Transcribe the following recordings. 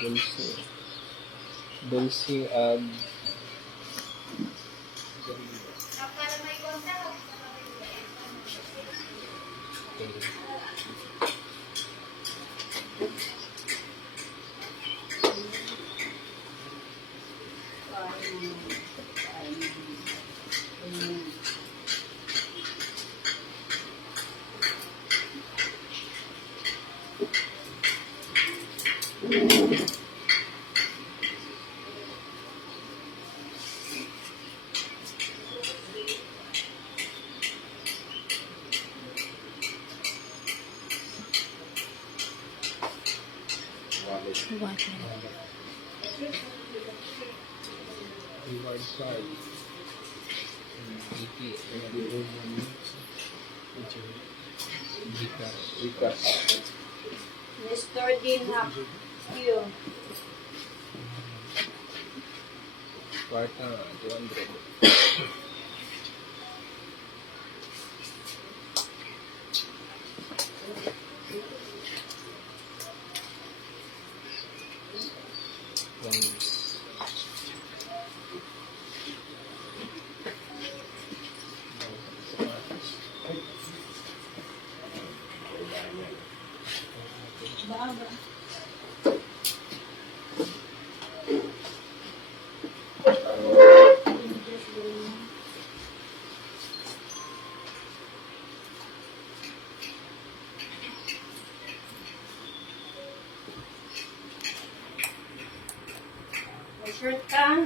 Dulce. Dulce ag... Reward card. Gcash. Mr. Dean Hapkyo. Kwarta, 200.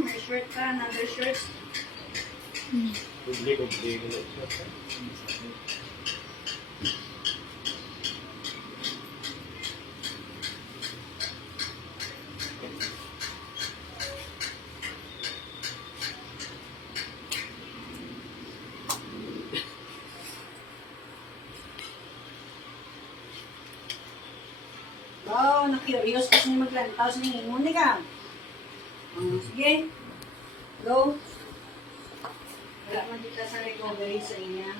May shirt ka, another shirt. Oh, na-curious kasi ni maglantaw sa ningon ni ka. Sige. Go. Wala man kita sa recovery sa inya.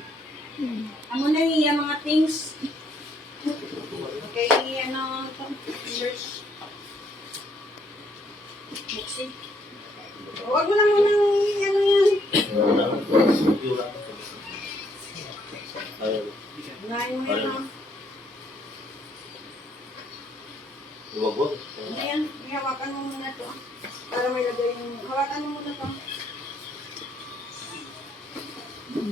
Amo na iya mga things. Okay, ano ito? Search. Boxing. Huwag mo na muna ano yan. Unahin mo yan. Iwagod. Ano yan? Hawakan mo muna ito. Para may lagay yung... Hawakan mo muna ito.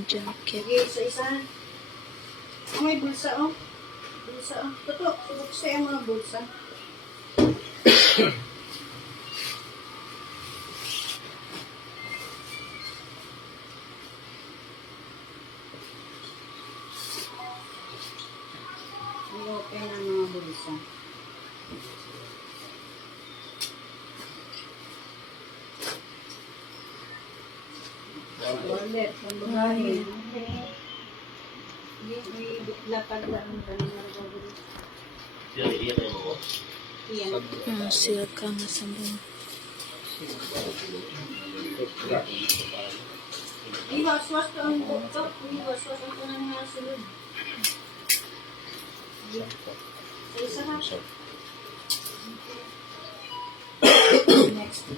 Jacket. Sige, isa-isa. Oh, may bulsa, oh. Bulsa, oh. Tutok, buksa yung mga bulsa. I-open ang mga bulsa. Wallet, pambabahin. May lapad lang ang kanina gagawin. Iya kayo mo. Iyan. Silk ka nga sa buong. Iwas-was ka ang buktok. Iwas-was ang kanang nga sulod. Sa isa ha. Next.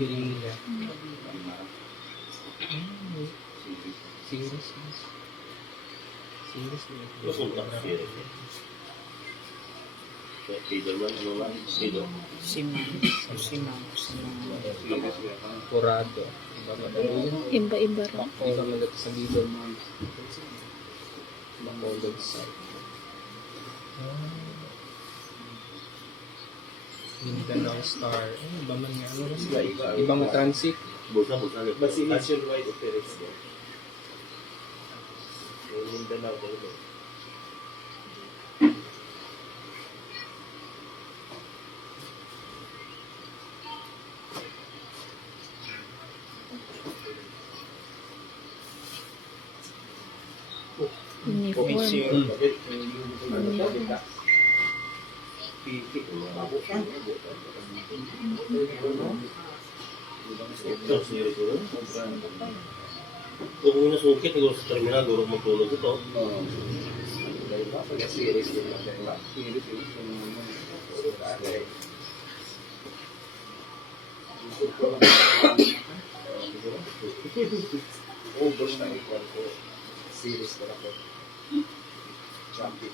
Birila. Serious. Lusog na kasi. Feeder man, ano lang? Feeder. Kurado. Iba madalo yun. Iba-iba rin. Iba madalo sa leader mo. Bacolod side. Mindanao Star. Iba man nga. Iba nga transit. Bulsa. Basi nationwide operates there. Yung Mindanao talaga. Uniform. Ito, sinirit ko rin. Kung kung nasukit, siguro sa terminal, guro magtulog ito. Pag-series din lang. Series yun. Ubos na ikaw ko. Series na ako. Champion.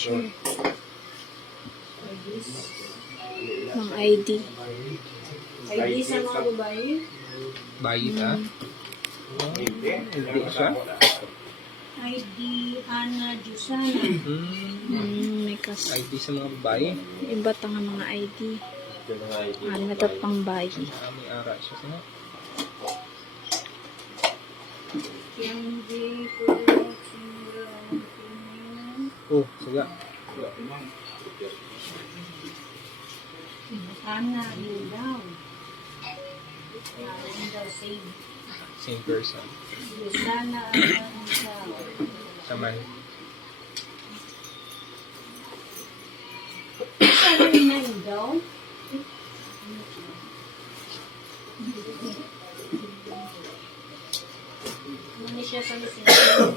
Sure. Mga ID. ID sa mga babae. Bayit ha? Hindi siya? ID Ana Jusana. May ID sa mga babae. iba ta nga mga ID. Ano ito pang bayi. May ara siya sa nga. Yang di Pulak Sindrawan. Oh, siga. Ana yun daw. Yun daw same. Same person. Jusana Ana siya. Saman. Sabi na yun daw. Muna siya sa lisensyado.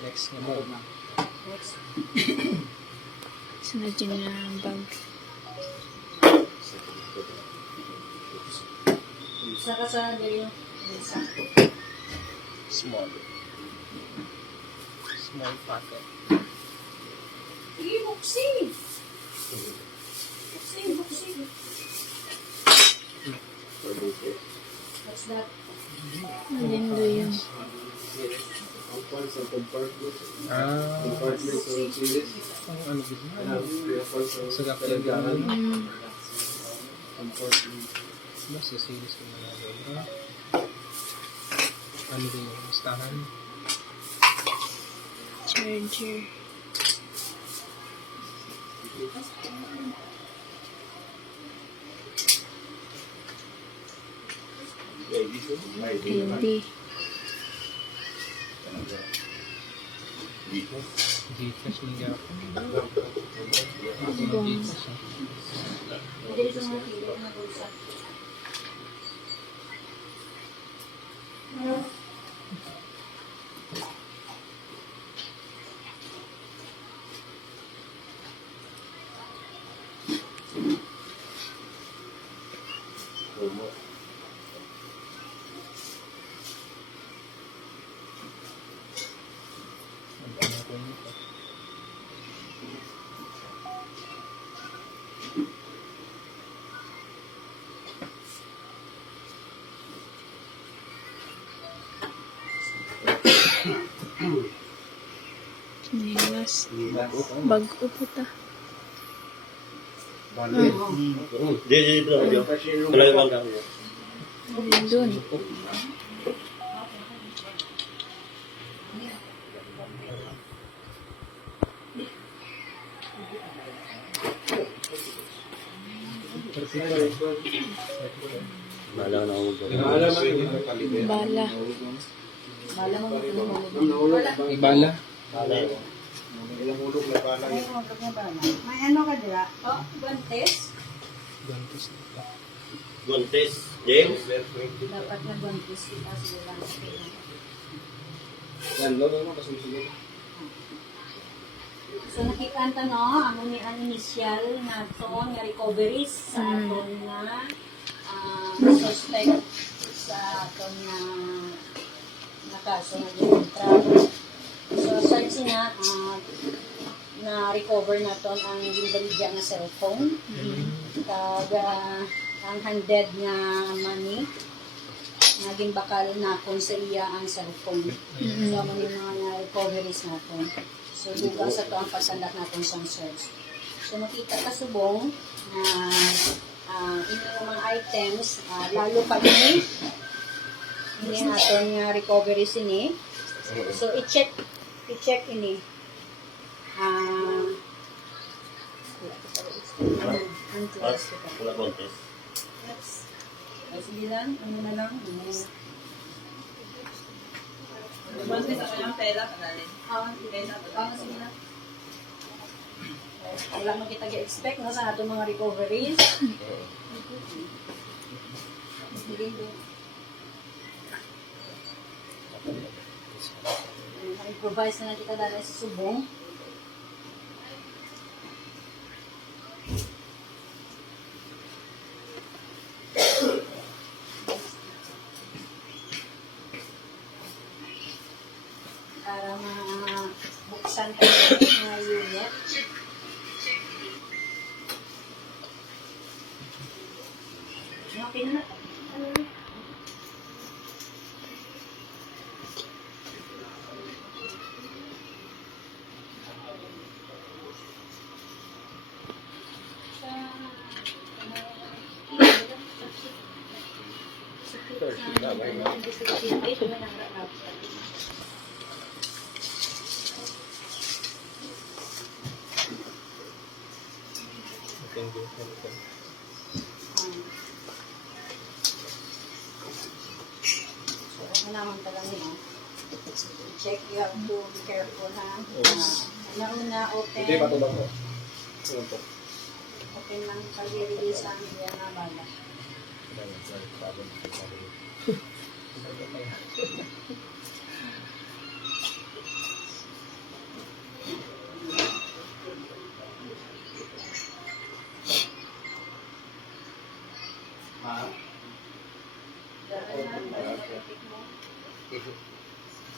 Next na mo. Next. Sunod yun na bag. Saka sa dayo. Small. Small packet. Sige, buksi. Buksi. What's that? Lindo yun. Compartments or series. Ang ano gito? Siga pa Talaga, yung compartment. mas sa series ko na doon. Ano din yung listahan? Charger. ID. ID. Gcash ni Gapon. Ako Bong. Gcash. Hindi ito mga kilo na bulsa. Promo. Chinelas. Bago po ta. Bali. Di ito lang yun. Kalawang lang yun. Doon. Mahala na ako Bala. Bala. Bala mo ito. Wala. Ibala. Mahala. Ilang hulog na bala Ay, yun. huwag na bala. May ano ka dira? Oh, guantes. Gantos na. Gontes. James. Dapat na guantes kita sila. Yan, lolo mo kasusunod. So nakikanta no, amo ni ang initial na to nga recoveries sa aton nga suspect sa aton nga kaso nga travel. So aside sina na recover naton ang ginbaligya nga cellphone kag ang handed nga money nga ginbakal nakon sa iya ang cellphone. So amo ni mga recoveries naton. So, dugang sa to ang pagsandak natin sa search. So, makita ka subong na inyong mga items, lalo pa ini natin nga recovery sini. So, i-check ini. Wala Gontes. Sige lang, ano na lang. Gumantes ako yung pera, panalit. Sige lang. Wala mo kita ga-expect no, sa ating mga recoveries. Sige, improvise na kita dahil sa subong. Para mabuksan tayo ng unit. Okay na. Naman talaga niya. Check, you have to be careful ha. Nauna open. Hindi, patulog ko. Ano to? Open lang pag-release ang yan na bala.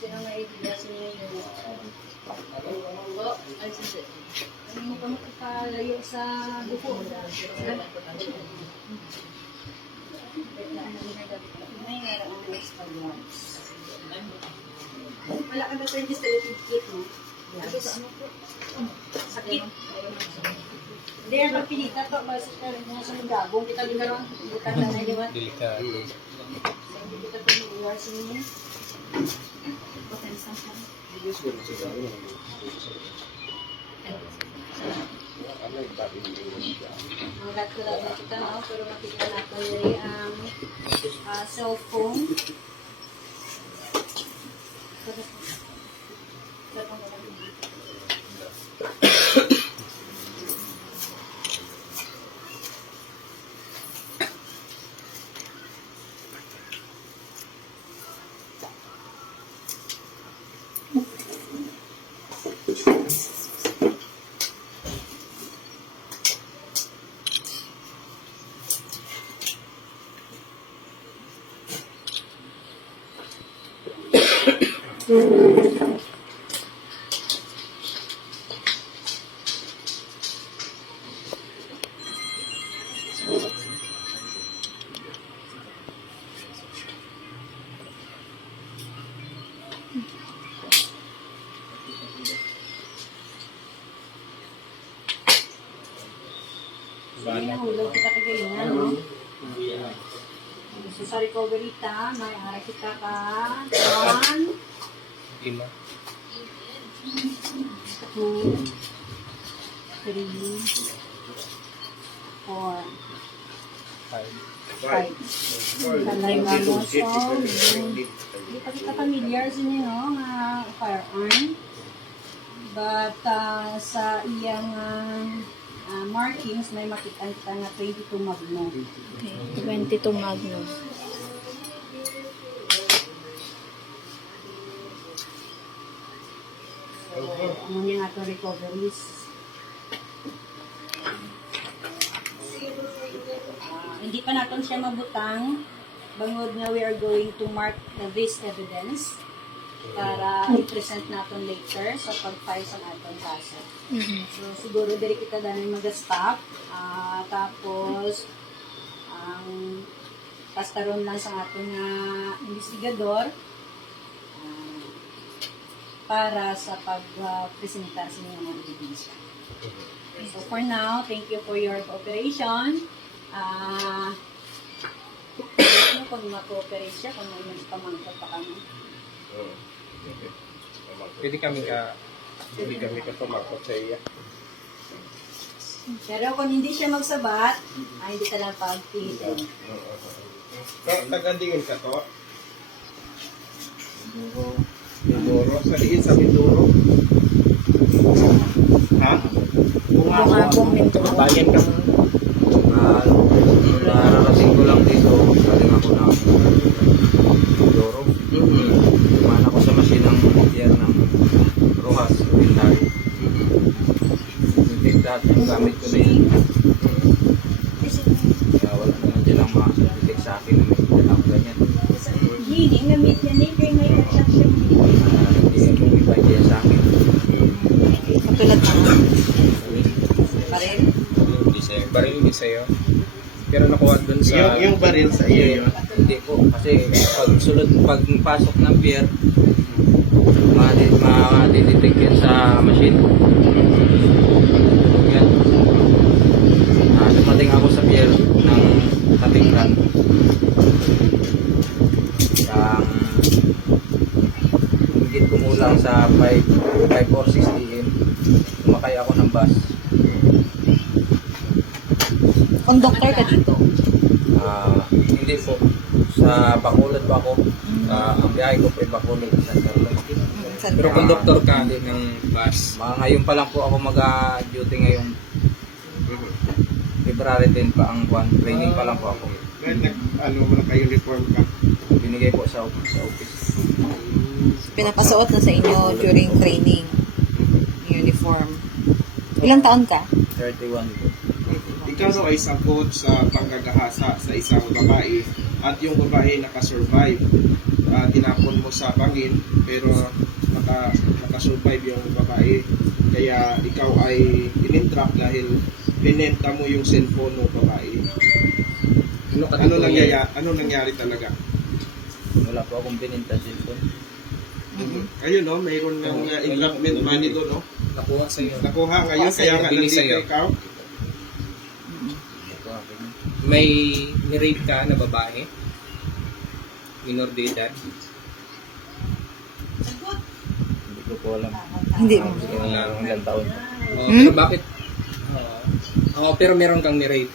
Sino nga idea sa inyo yun? Ay, sisi. Ano mo pa makakalayo sa duko? May nga ang experience. Wala ka ba sa certificate mo? Sakit. Hindi, ang pagpilita to, basta ka rin mga sa magagong. Kita din dalawang butan na na, di ba? Delikado. Hindi kita ito iwas niyo. Yes, good. Sige, ano naman. Ano yung dati ng Ang lahat na kita, no? Pero makita natin rin ang cellphone. Ito Sige, nahulog kita kagalingan, no? So, sa recovery ta, may ara kita ka. 1, 5. 2, 3, 4, 5. Kalay nga mo, so, hindi pa kita familiar sa inyo, no, nga firearm. But, sa iyang markings, may makita kita nga 22 Magnum. Okay. 22 Magnum. Ano niya nga itong recoveries. Hindi pa natin siya mabutang. Bangod nga we are going to mark this evidence para i-present natin later sa pag-file sa atong kaso. So, siguro diri kita dahil mag-stop. Tapos, ang pastaron lang sa atong investigador para sa pag-presenta sa inyo ng ebidensya. So, for now, thank you for your cooperation. Kung ma-cooperate siya, kung may pamangkot pa kami. Pwede kami tumakot sa iya. Pero kung hindi siya magsabat, hindi ka lang pagpilitin. Tagandiin ka to? Mindoro. Sa liit sa Mindoro. Ha? Bungabong Mindoro. Bayan ka mo. Nararating ko lang dito, galing ako na Mindoro. Dumaan ako sa masinang tiyan ng Rojas, Pintay. Hindi lahat ng gamit ko na yun. Kaya wala naman dyan ang makasubitik sa akin na may dalang ganyan. Hindi, ngamit yan eh, kaya may attraction. Hindi yung iba dyan sa akin. Katulad na. Parin? Baril hindi sa'yo. Pero nakuha dun sa... Yung baril sa iyo yun. Hindi po, kasi pagpasok ng pier, madidetect yan sa machine. Yan. Dumating ako sa pier ng Katingran. Higit kumulang sa 5 or 6 AM. Sumakay ako ng bus. Conductor ka dito. Hindi po. Sa Bacolod pa ako. Ang biyahe ko po ay Bacolod sa Carlos. Pero conductor ka ng bus. Mga ngayon pa lang po ako mag-duty ngayong February 10 pa ang buwan. Training pa lang po ako. Ano mo na kayo uniform ka? Binigay po sa office. Pinapasuot na sa inyo during training. Uniform. Ilang taon ka? 31 po. Ikaw no ay sagot sa panggagahasa sa isang babae at yung babae nakasurvive. Tinapon mo sa bangin pero nakasurvive yung babae. Kaya ikaw ay in-entrap dahil binenta mo yung cellphone ng babae. Ano nangyari talaga? Wala po akong bininta cellphone. Ayun no, mayroon ng entrapment money doon no. Nakuha sa'yo. Nakuha ngayon kaya nga Bili nandito sa'yo. ikaw. May nirape ka na babae? Minor de edad? Hindi ko po alam. Hindi mo. Hindi ko alam hanggang taon. Oh, pero bakit? Pero meron kang nirape.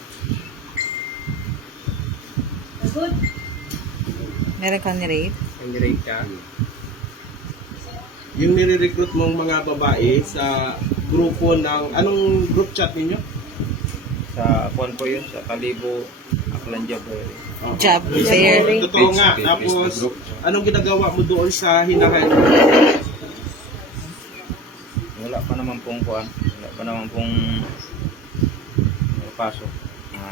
Good. Meron kang ni-rape? May nirape ka? Yung nire-recruit mong mga babae sa grupo ng anong group chat ninyo? Sa kuwan po yun, sa Kalibo, Aklan Jabber. Job fair. Totoo nga. Tapos, anong ginagawa mo doon sa hinahan? Wala pa naman pong kuwan. Wala pa naman pong pasok.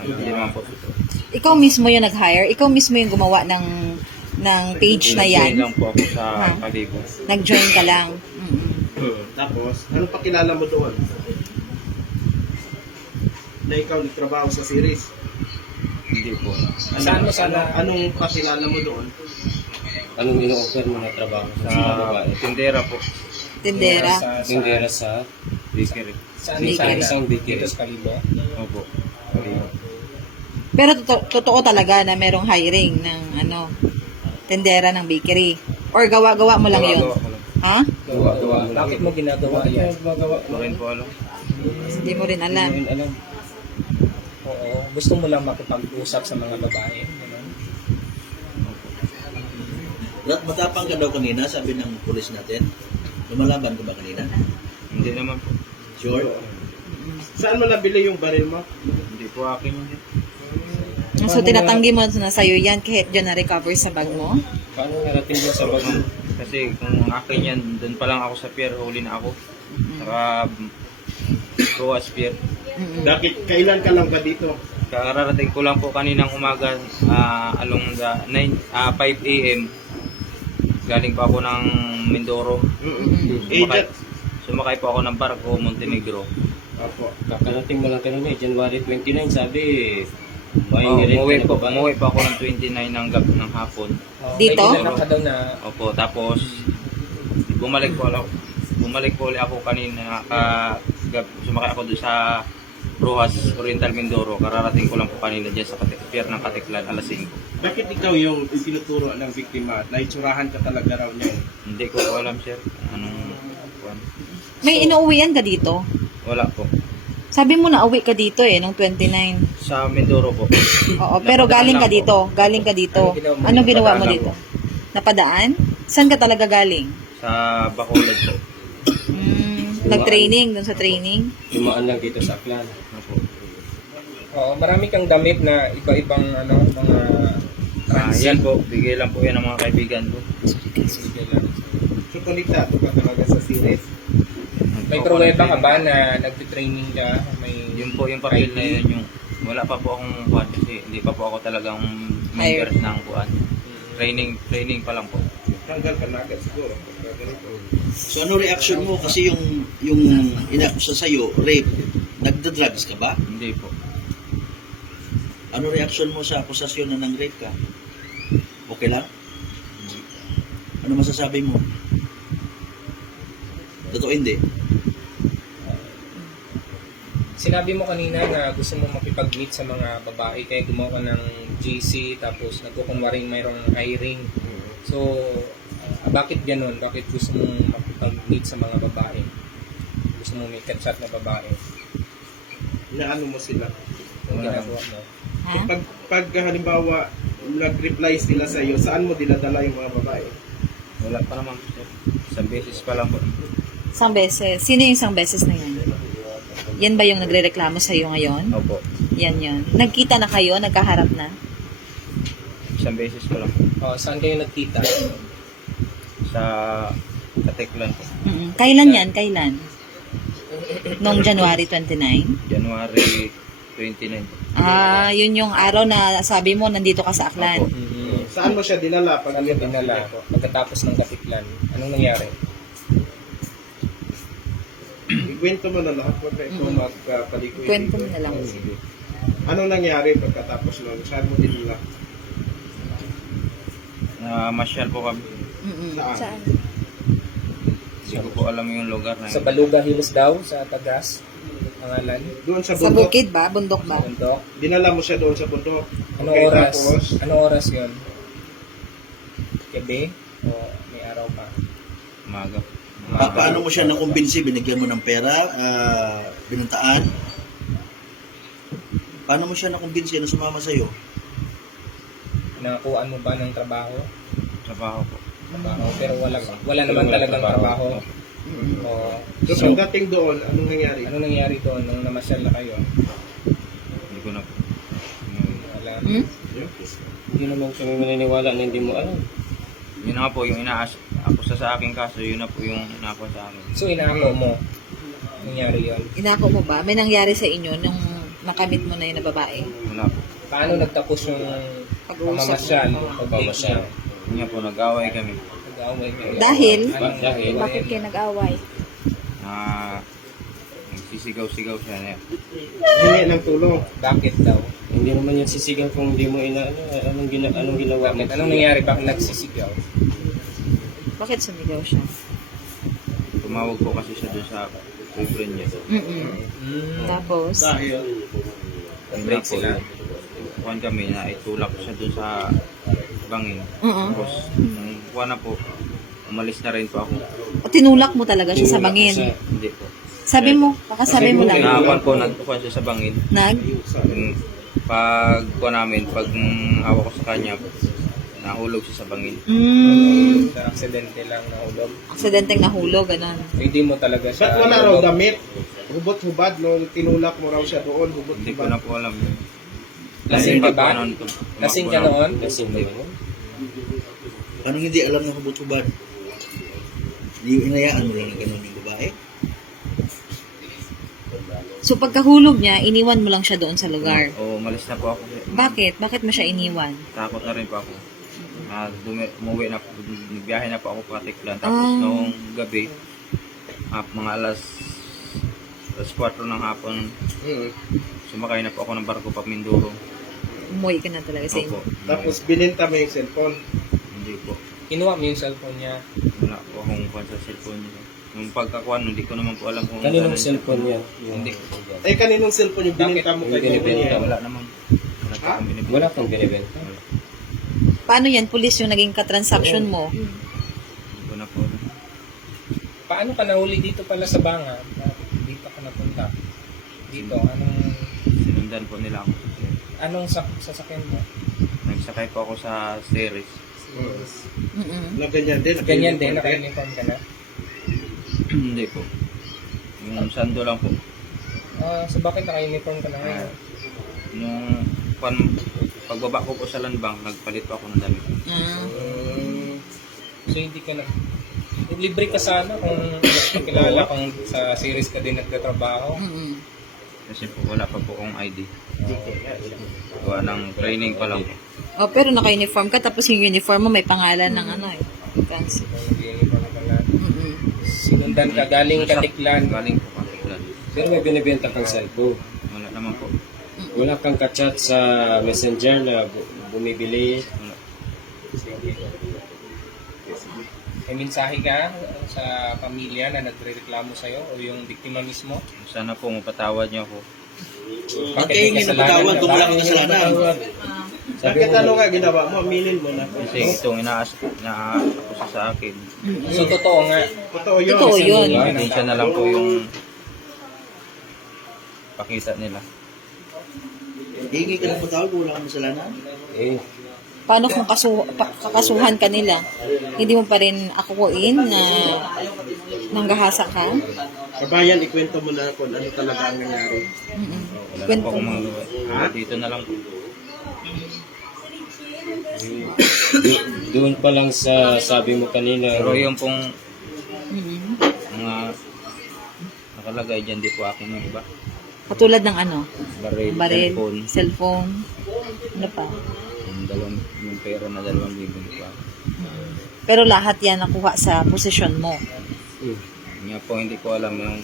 Hindi naman po ito. Ikaw mismo yung nag-hire? Ikaw mismo yung gumawa ng ng page na Nag-join yan? lang po ako sa Ha? Kalibo. Nag-join ka lang. Tapos, ano pa kilala mo doon? Na ikaw nagtrabaho sa series. Hindi po. Anong pakilala mo doon? Anong ino-offer mo na trabaho Sa sa mga babae? tindera po. Tindera. Tindera sa Bakery. Saan Bakery. isang bakery. Dito sa Kalibo? Opo. Kalibo. Pero totoo talaga na merong hiring ng tindera ng bakery. Or gawa-gawa mo lang yun? Gawa ko lang. Ha? Gawa-gawa. Bakit mo ginagawa yan? Hindi rin po alam. Hindi mo rin alam. Ngayon, alam. Oo. Gusto mo lang makipag-usap sa mga babae. Ganun. Matapang ka daw kanina, sabi ng pulis natin. Lumalaban ka ba kanina? Hindi naman po. Sure? Saan mo nabili yung baril mo? Hindi po akin yun. So, tinatanggi mo na sa'yo yan kahit dyan na-recover sa bag mo? Paano narating mo sa bag mo? Kasi kung akin yan, doon pa lang ako sa pier, huli na ako. Saka Roas Pier. Kailan ka lang ba dito? Kararating ko lang po kaninang umaga along the 5 a.m. Galing pa ako ng Mindoro. Sumakay po ako ng barko, Montenegro. Opo. Kakarating mo lang kanina, January 29, sabi, mahingirin Umuwi pa ako ng 29 ng hapon. Dito? May ginanap ka daw na Opo, tapos bumalik po ulit ako kanina. Sumakay ako doon sa Rojas, Oriental Mindoro. Kararating ko lang po kanina dyan sa pier ng Katiklan, alas 5. Bakit ikaw yung tinuturo ng biktima at naitsurahan ka talaga raw niya? Hindi ko po alam, sir. Anong kuwan. May inuuwian ka dito? Wala po. Sabi mo na uwi ka dito nung 29. Sa Mindoro po. Oo, pero galing ka dito. Galing ka dito. Anong ginawa mo dito? Napadaan? Saan ka talaga galing? Sa Bacolod po. Nag-training, dun sa training? Dumaan lang dito sa Aklan. Opo. Oo, marami kang damit na iba-ibang mga Yan po, bigay lang po yan ng mga kaibigan ko. sige lang. So, konektado ka talaga sa series. May pruweba ka ba na nagtitraining ka? May Yun po yung papel na yun, yung wala pa po akong kuwan kasi hindi pa po ako talagang member ng kuwan. Training pa lang po. Tanggal ka na agad siguro. Pagka ganito. So ano reaction mo? Kasi yung inakusa sa'yo, rape, nagda-drugs ka ba? Hindi po. Ano reaction mo sa akusasyon na ng rape ka? Okay lang? Ano masasabi mo? Totoo hindi? Sinabi mo kanina na gusto mo makipag-meet sa mga babae kaya gumawa ka ng GC tapos nagkukunwaring mayroong hiring. So, bakit ganun? Bakit gusto mong makipag-meet sa mga babae? Gusto mong may chat na babae? Inaano mo sila? Ang ginagawa mo? Ha? Pag halimbawa, nag-reply sila sa iyo, saan mo dinadala yung mga babae? Wala pa naman po, sir. Isang beses pa lang po. Isang beses. Sino yung isang beses na yan? Yan ba yung nagre-reklamo sa'yo ngayon? Opo. Yan. Nagkita na kayo? Nagkaharap na? Isang beses pa lang po. Oh, saan kayo nagkita? Sa Katiklan po. Kailan yan? Kailan? Noong January 29? January 29 po. Yun yung araw na sabi mo nandito ka sa Aklan. Opo. Saan mo siya dinala? Pag Saan ka dinala? Pagkatapos ng Katiklan, anong nangyari? Ikwento mo na lahat. Huwag na ikaw magpalikoy. Kwento mo na lang. Anong nangyari pagkatapos nun? Saan mo dinala? Masyal po kami. Saan? Hindi ko po alam yung lugar na Sa yun. Baluga Hills daw, sa Tagas, pangalan. Doon sa Sa bundok. bukid ba? Bundok ba? Bundok. Dinala mo siya doon sa bundok. Anong Okay, oras? tapos, Anong oras yun? Gabi? O may araw pa? Umaga. Paano mo siya nakumbinsi? Binigyan mo ng pera? Binuntaan? Paano mo siya nakumbinsi na sumama sa'yo? Nakakuhaan mo ba ng trabaho? Trabaho po. Trabaho, pero wala naman talagang trabaho. O, so, pagdating doon, anong nangyari? ano nangyari doon nung namasyal na kayo? Hindi ko na po. Wala. Hindi naman kami maniniwala na hindi mo alam. Yun na nga po, yung akusa sa aking kaso, yun na po yung inakuha sa akin. So, inaako mo. Nangyari yun. Inako mo ba? May nangyari sa inyo nung nakamit mo na yun na babae? Wala po. Paano nagtapos yung Pag-uusap pamamasyal? mo. Pag-date mo? Yun nga po, nag-away kami. Nag-away kayo. Dahil? Dahil? Bakit kayo nag-away? Na nagsisigaw-sigaw siya na Hingi ng tulong. Bakit daw? Hindi naman yan sisigaw kung hindi mo anong ginawa mo. Bakit? Anong nangyari? Bakit nagsisigaw? Bakit sumigaw siya? tumawag po kasi siya doon sa boyfriend niya. Tapos? Yun na po, kuhan kami na itulak siya doon sa bangin. Tapos, nung kuhan na po, umalis na rin po ako. O, tinulak mo talaga siya sa bangin? Hindi po. Sabi mo, sabi mo lang. Nakakuhan po, nagkuhan siya sa bangin. Yung pag kuha namin, pag hawak ko sa kanya, nahulog siya sa bangin. Aksidente lang nahulog. Aksidenteng nahulog, ganun. Hindi mo talaga siya. Ba't wala raw damit? Hubot-hubad nung tinulak mo raw siya doon, Hindi ko hubot-hubad. na po alam. Lasing ka ba? Pag- Lasing ka noon? Lasing ba yun? Anong hindi alam ng hubot-hubad? Inayaan mo lang na gano'n yung babae? So, pagkahulog niya, iniwan mo lang siya doon sa lugar. O, umalis na po ako. Bakit? Bakit mo siya iniwan? Takot na rin po ako. Umuwi na po, nagbiyahe na po ako patiklan. Tapos noong gabi, mga alas 4 ng hapon, sumakay na po ako ng barko pa Mindoro. Umuwi ka na talaga sa inyo. Opo. Tapos bininta mo yung cellphone. Hindi po. Kinuha mo yung cellphone niya. Wala po akong kuha sa cellphone niya. Yung pagkakuha, hindi ko naman po alam kung... Kaninong cellphone yan? Hindi. Eh, kaninong cellphone yung bininta mo kay binibenta? Tony? Wala naman. Wala po akong binibenta. Wala kang binibenta. Paano yan? Police yung naging katransaction mo? Hindi ko na po alam. Paano ka nahuli dito pala sa Banga? Dito ka napunta. Dito, Sinundan po nila ako. anong sasakyan mo? Nagsakay po ako sa series. Mm-mm. Na ganyan din. Ganyan din, naka-uniform ka na. Hindi po. Yung sando lang po. So bakit naka-uniform ka na ngayon? Nung pagbaba ko po sa landbang, nagpalit po ako ng damit. So hindi ka na... Libre ka sana kung kilala kung sa series ka din nagtatrabaho. Kasi po wala pa po akong ID. Gawa ng training pa lang po. Oh, pero naka-uniform ka, tapos yung uniform mo may pangalan ng ano eh. Fancy. Nag-uniform ka na. Sinundan ka, galing Katiklan. Galing po Katiklan. Pero may binibenta kang cellphone. Wala naman po. Wala kang kachat sa messenger na bumibili. Wala. May mensahe ka sa pamilya na nagre-reklamo sa'yo o yung biktima mismo? Sana po mapatawad niyo ako. At kayo hindi mapatawad kung wala kang kasalanan. Bakit ano nga ginawa mo? Aminin mo na. Kasi itong inaas ko sa akin. So totoo nga. Totoo yun. Totoo yun. Minsan na lang po yung pakita nila. Hingi ka ng patawad kung wala kang kasalanan. Paano kung kakasuhan ka nila? Hindi mo pa rin akukuin na nanggahasa ka? Kabayan, ikwento mo na kung ano talaga ang nangyari. Wala na po akong mga dito na lang po. Doon pa lang sa sabi mo kanina. Pero yung pong mga nakalagay dyan, di po akin yung iba. Katulad ng ano? Baril, Baril, cellphone, cellphone, ano pa? yung pera na 2,000 di po. Pero lahat yan nakuha sa posisyon mo. Nga po, hindi ko alam yung...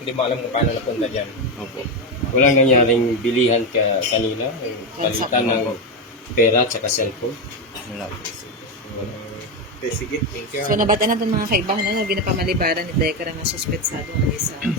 Hindi mo alam kung paano napunta dyan. Opo. Walang nangyaring bilihan ka kanina. Palitan ng pera at saka cellphone. Wala. Okay, sige. Thank you. So, nabatan natin mga kaibahan na ginapamalibaran ni Dekara na suspetsado ng isang